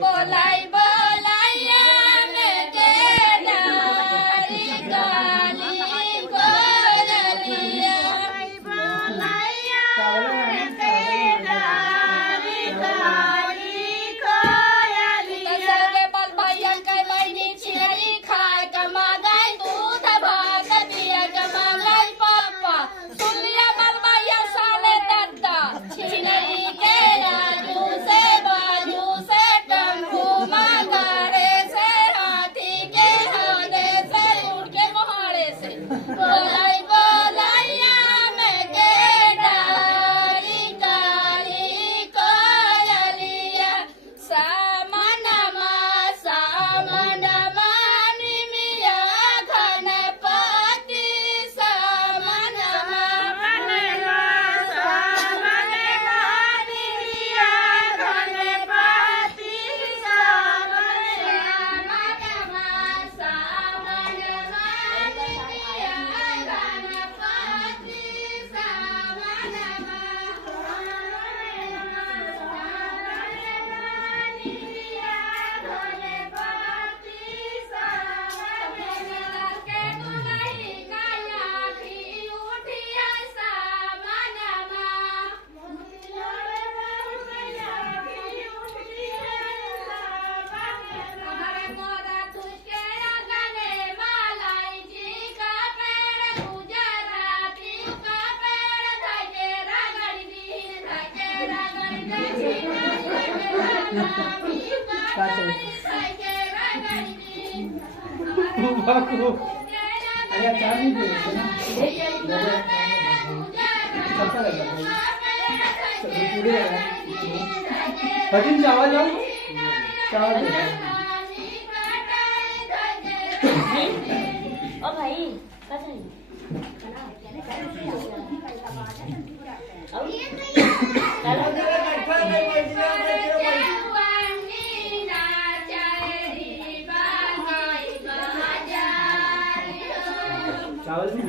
बोलाई बोलाइया में के डारी काली कोयलिया बोलाइया में के डारी काली कोयलिया सबके बल भैया के बहनी छिरी खाए कमा गई दूध भात दिया कमा गई पापा सुनिया बल भैया साले दद्दा छिनरी के राजू से बाजू से टम्पू मगाड़े से हाथी के हाथे से उड़ के मोहाड़े से बोलाई बोलाइया में के डारी काली कोयलिया सामनमा निमिया गणपति सामनमा निमिया गणपति सामनमा निमिया गणपति बाकू अरे चाबी दे ना सबसे लगा पूरे भजन चावल जाओ चावल ओ भाई कैसे चावल भी